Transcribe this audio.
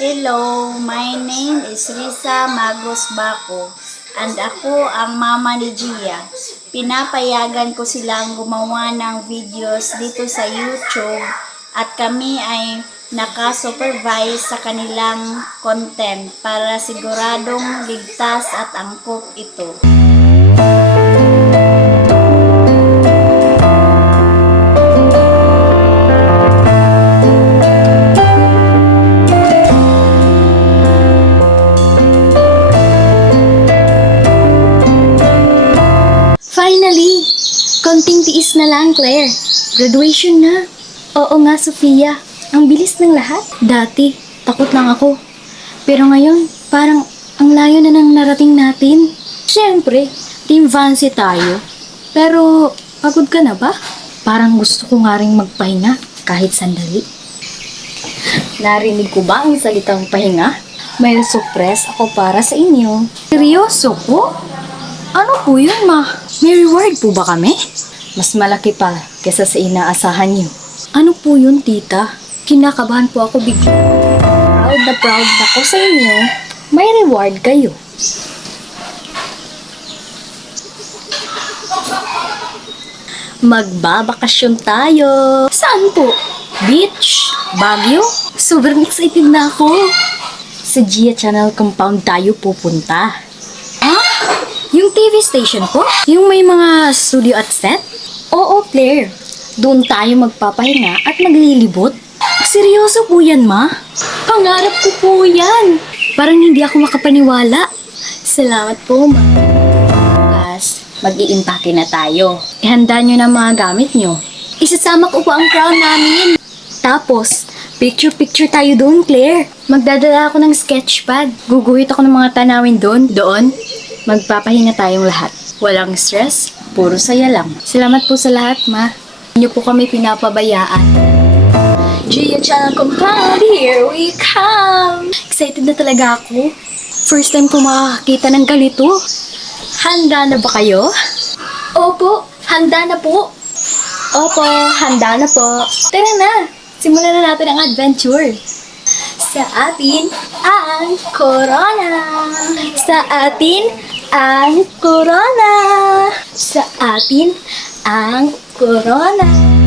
Hello, my name is Risa Magos Baco and ako ang mama ni Gia. Pinapayagan ko silang gumawa ng videos dito sa YouTube at kami ay naka-supervise sa kanilang content para siguradong ligtas at angkop ito. Finally! Konting tiis na lang, Claire. Graduation na. Oo nga, Sofia. Ang bilis ng lahat. Dati, takot lang ako. Pero ngayon, parang ang layo na nang narating natin. Siyempre, Team Vancy tayo. Pero, pagod ka na ba? Parang gusto ko nga rin magpahinga kahit sandali. Narinig ko ba ang salitang pahinga? May surprise ako para sa inyo. Seryoso po? Ano po yun, ma? May reward po ba kami? Mas malaki pa kesa sa inaasahan niyo. Ano po yun, tita? Kinakabahan po ako bigla. Proud na ako sa inyo. May reward kayo. Magbabakasyon tayo. Saan po? Beach? Baguio? Sobrang excited na ako. Sa Gia Channel Compound tayo pupunta. Yung TV station po? Yung may mga studio at set? Oo, Claire. Doon tayo magpapahinga at maglilibot. Seryoso po yan, ma? Pangarap ko po yan. Parang hindi ako makapaniwala. Salamat po, ma. Bukas, mag-iimpake na tayo. Ihanda nyo na mga gamit nyo. Isasama ko po ang crown namin. Tapos, picture-picture tayo doon, Claire. Magdadala ako ng sketchpad. Guguhit ako ng mga tanawin doon. Magpapahinga tayong lahat. Walang stress, puro saya lang. Salamat po sa lahat, ma. Hindi niyo po kami pinapabayaan. Gia Channel Compound, here we come! Excited na talaga ako. First time ko makakita ng ganito. Handa na ba kayo? Opo, handa na po. Opo, handa na po. Tara na, simulan na natin ang adventure. Sa atin ang corona. Sa atin ang corona. Sa atin ang corona.